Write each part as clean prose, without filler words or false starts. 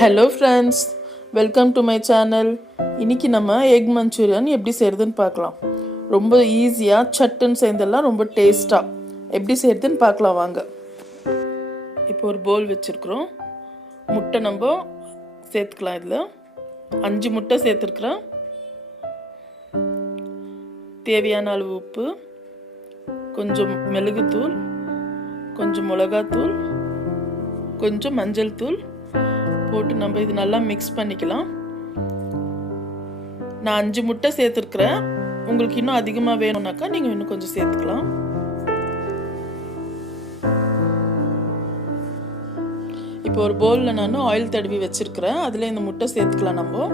Hello friends, welcome to my channel. இன்னைக்கு நம்ம egg Manchurian எப்படி செய்யறதுன்னு பார்க்கலாம். ரொம்ப ஈஸியா சட்டுன்னு செய்தெல்லாம் ரொம்ப டேஸ்டா எப்படி செய்யறதுன்னு பார்க்கலாம் வாங்க. இப்போ ஒரு பவுல் வச்சிருக்கோம். முட்டை நம்ம சேர்த்துக்கலாம். இதுல 5 முட்டை சேர்த்துக்கிறேன். தேவையான அளவு உப்பு, கொஞ்சம் மிளகுத்தூள், கொஞ்சம் மிளகாத்தூள், கொஞ்சம் மஞ்சள் தூள் போட்டு நம்ம இது நல்லா மிக்ஸ் பண்ணிக்கலாம். நான் 5 முட்டை சேர்த்துக்கிறேன். உங்களுக்கு இன்னும் அதிகமாக வேணும்னாக்கா நீங்கள் இன்னும் கொஞ்சம் சேர்த்துக்கலாம். இப்போ ஒரு பவுலில் நான் ஆயில் தடவி வச்சிருக்கிறேன். அதில் இந்த முட்டை சேர்த்துக்கலாம். நம்ம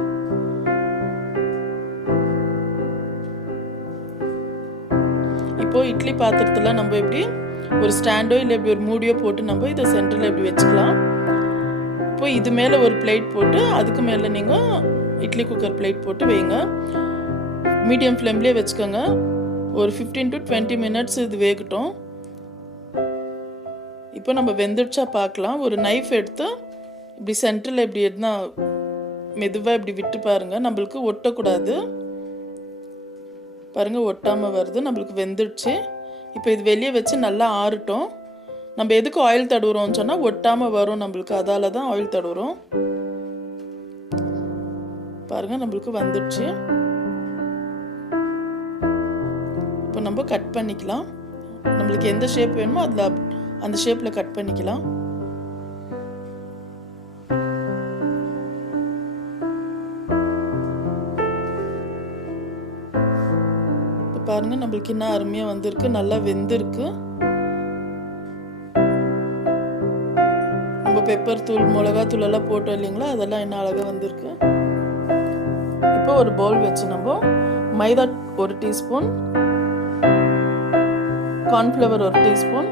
இப்போ இட்லி பாத்திரத்தில் நம்ம எப்படி ஒரு ஸ்டாண்டோ இல்லை இப்படி ஒரு மூடியோ போட்டு நம்ம இதை சென்டரில் எப்படி வச்சுக்கலாம். இப்போ இது மேலே ஒரு பிளேட் போட்டு அதுக்கு மேலே நீங்கள் இட்லி குக்கர் பிளேட் போட்டு வைங்க. மீடியம் ஃப்ளேம்லேயே வச்சுக்கோங்க. ஒரு 15 to 20 minutes இது வேகட்டும். இப்போ நம்ம வெந்துடுச்சா பார்க்கலாம். ஒரு நைஃப் எடுத்து இப்படி சென்டரில் இப்படி எதுனா மெதுவாக இப்படி விட்டு பாருங்கள். நம்மளுக்கு ஒட்டக்கூடாது. பாருங்கள், ஒட்டாமல் வருது. நம்மளுக்கு வெந்துடுச்சு. இப்போ இது வெளியே வச்சு நல்லா ஆறட்டும். நம்ம எதுக்கு ஆயில் தடவுறோம்னு சொன்னால் ஒட்டாமல் வரும் நம்மளுக்கு. அதால தான் ஆயில் தடவுறோம். பாருங்கள், நம்மளுக்கு வந்துடுச்சு. இப்போ நம்ம கட் பண்ணிக்கலாம். நம்மளுக்கு எந்த ஷேப் வேணுமோ அதில் அந்த ஷேப்பில் கட் பண்ணிக்கலாம். இப்போ பாருங்கள், நம்மளுக்கு இன்னும் அருமையாக வந்திருக்கு. நல்லா வெந்திருக்கு. பெப்பர் தூள், மிளகாத்தூள் எல்லாம் போட்டோம் இல்லைங்களா, அதெல்லாம் என்ன அழகாக வந்திருக்கு. இப்போ ஒரு பவுல் வச்சு நம்ம மைதா 1 டீஸ்பூன், கார்ன்ஃப்ளவர் 1 டீஸ்பூன்,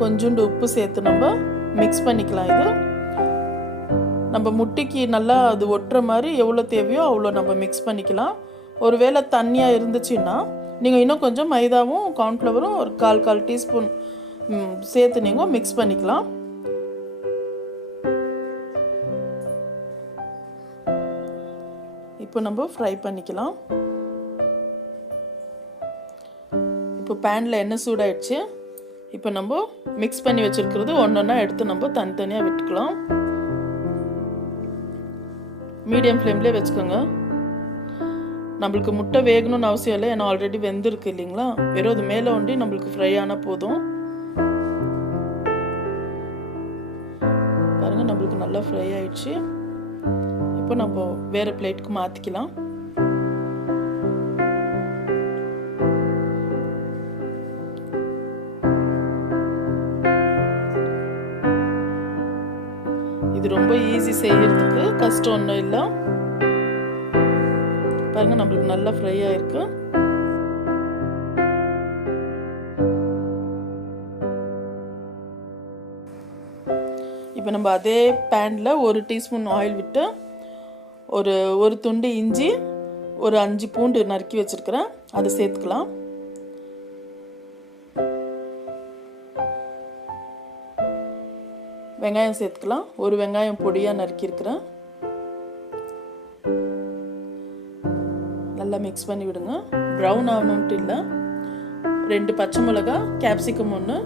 கொஞ்சோண்டு உப்பு சேர்த்து நம்ம மிக்ஸ் பண்ணிக்கலாம். இது நம்ம முட்டைக்கு நல்லா அது ஒட்டுற மாதிரி எவ்வளோ தேவையோ அவ்வளோ நம்ம மிக்ஸ் பண்ணிக்கலாம். ஒருவேளை தண்ணியாக இருந்துச்சுன்னா நீங்கள் இன்னும் கொஞ்சம் மைதாவும் கார்ன்ஃப்ளவரும் ஒரு கால் டீஸ்பூன் சேர்த்து நீங்கள் மிக்ஸ் பண்ணிக்கலாம். இப்போ நம்ம ஃப்ரை பண்ணிக்கலாம். இப்போ பேனில் எண்ணெய் சூடாயிடுச்சு. இப்போ நம்ம மிக்ஸ் பண்ணி வச்சிருக்கிறது ஒன்றொன்னா எடுத்து நம்ம தனித்தனியாக விட்டுக்கலாம். மீடியம் ஃப்ளேம்லேயே வச்சுக்கோங்க. நம்மளுக்கு முட்டை வேகணும்னு அவசியம் இல்லை, ஏன்னா ஆல்ரெடி வெந்திருக்கு இல்லைங்களா. வெறும் அது மேலே ஒண்டி நம்மளுக்கு ஃப்ரை ஆனால் போதும். பாருங்க, நம்மளுக்கு நல்லா ஃப்ரை ஆயிடுச்சு. இப்போ நம்ம வேற பிளேட்டுக்கு மாற்றிக்கலாம். இது ரொம்ப ஈஸி செய்யறதுக்கு, கஷ்டம் ஒன்றும் இல்லை. பாருங்க, நம்மளுக்கு நல்லா ஃப்ரை ஆயிருக்கு. இப்போ நம்ம அதே பேனில் 1 டீஸ்பூன் ஆயில் விட்டு ஒரு துண்டு இஞ்சி, ஒரு 5 பூண்டு நறுக்கி வச்சிருக்கிறேன், அதை சேர்த்துக்கலாம். வெங்காயம் சேர்த்துக்கலாம். ஒரு வெங்காயம் பொடியாக நறுக்கியிருக்கிறேன். நல்லா மிக்ஸ் பண்ணி விடுங்க. ப்ரௌன் ஆகணும்ட்டு இல்லை. 2 பச்சை மிளகா, கேப்சிகம் 1.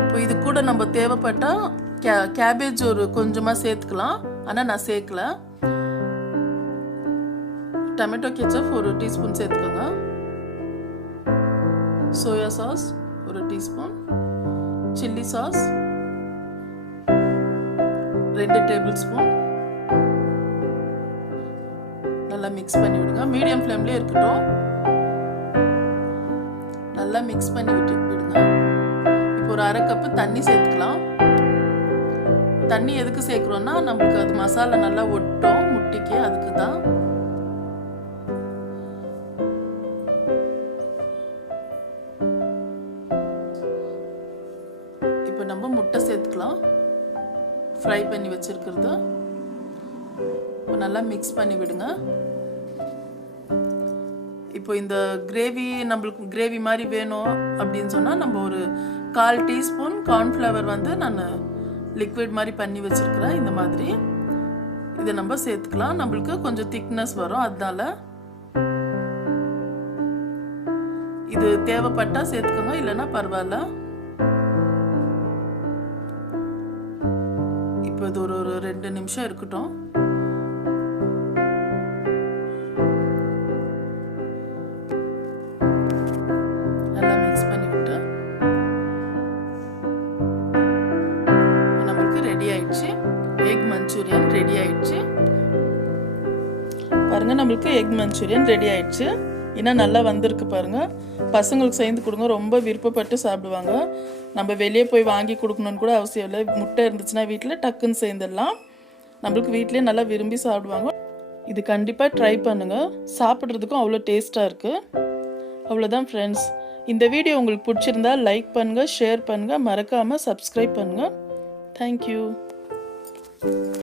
இப்போ இது கூட நம்ம தேவைப்பட்டால் கேபேஜ் ஒரு கொஞ்சமாக சேர்த்துக்கலாம். ஆனால் நான் சேர்க்கல. டொமேட்டோ கெச்சப் 1 டீஸ்பூன் சேர்த்துக்கோங்க. Soya sauce 1 teaspoon, chilli sauce 2 table spoon. நல்லா மிக்ஸ் பண்ணி விடுங்க. மீடியம் ஃப்ளேம்லேயே இருக்கட்டும். நல்லா மிக்ஸ் பண்ணி விடுங்க. இப்போ ஒரு 1/2 கப்பு தண்ணி சேர்த்துக்கலாம். தண்ணி எதுக்கு சேர்க்குறோன்னா நம்மளுக்கு அது மசாலா நல்லா ஒட்டும் முட்டைக்கு, அதுக்கு தான். இப்போ நம்ம முட்டை சேர்த்துக்கலாம். ஃப்ரை பண்ணி வச்சிருக்கிறது இப்போ நல்லா மிக்ஸ் பண்ணி விடுங்க. இப்போ இந்த கிரேவி நம்மளுக்கு கிரேவி மாதிரி வேணும் அப்படின்னு சொன்னால் நம்ம ஒரு 1/4 டீஸ்பூன் கார்ன்ஃப்ளவர் வந்து நான் லிக்விட் மாதிரி பண்ணி வச்சுருக்கிறேன். இந்த மாதிரி இதை நம்ம சேர்த்துக்கலாம். நம்மளுக்கு கொஞ்சம் திக்னஸ் வரும், அதனால இது தேவைப்பட்டா சேர்த்துக்கோங்க, இல்லைன்னா பரவாயில்ல. இப்போ இது ஒரு 2 நிமிஷம் இருக்கட்டும். நல்லா மிக்ஸ் பண்ணி விட்டு நம்மளுக்கு ரெடி ஆயிடுச்சு. எக் மஞ்சூரியன் ரெடி ஆயிடுச்சு. பாருங்க, நம்மளுக்கு எக் மஞ்சூரியன் ரெடி ஆயிடுச்சு. இன்னும் நல்லா வந்திருக்கு பாருங்க. பசங்களுக்கு சேர்ந்து கொடுங்க, ரொம்ப விருப்பப்பட்டு சாப்பிடுவாங்க. நம்ம வெளியே போய் வாங்கி கொடுக்கணும்னு கூட அவசியம் இல்லை. முட்டை இருந்துச்சுன்னா வீட்டில் டக்குன்னு சேர்ந்துடலாம். நம்மளுக்கு வீட்டிலே நல்லா விரும்பி சாப்பிடுவாங்க. இது கண்டிப்பாக ட்ரை பண்ணுங்கள். சாப்பிட்றதுக்கும் அவ்வளோ டேஸ்ட்டாக இருக்குது. அவ்வளோதான் ஃப்ரெண்ட்ஸ். இந்த வீடியோ உங்களுக்கு பிடிச்சிருந்தா லைக் பண்ணுங்கள், ஷேர் பண்ணுங்கள், மறக்காமல் சப்ஸ்கிரைப் பண்ணுங்கள். தேங்க்யூ.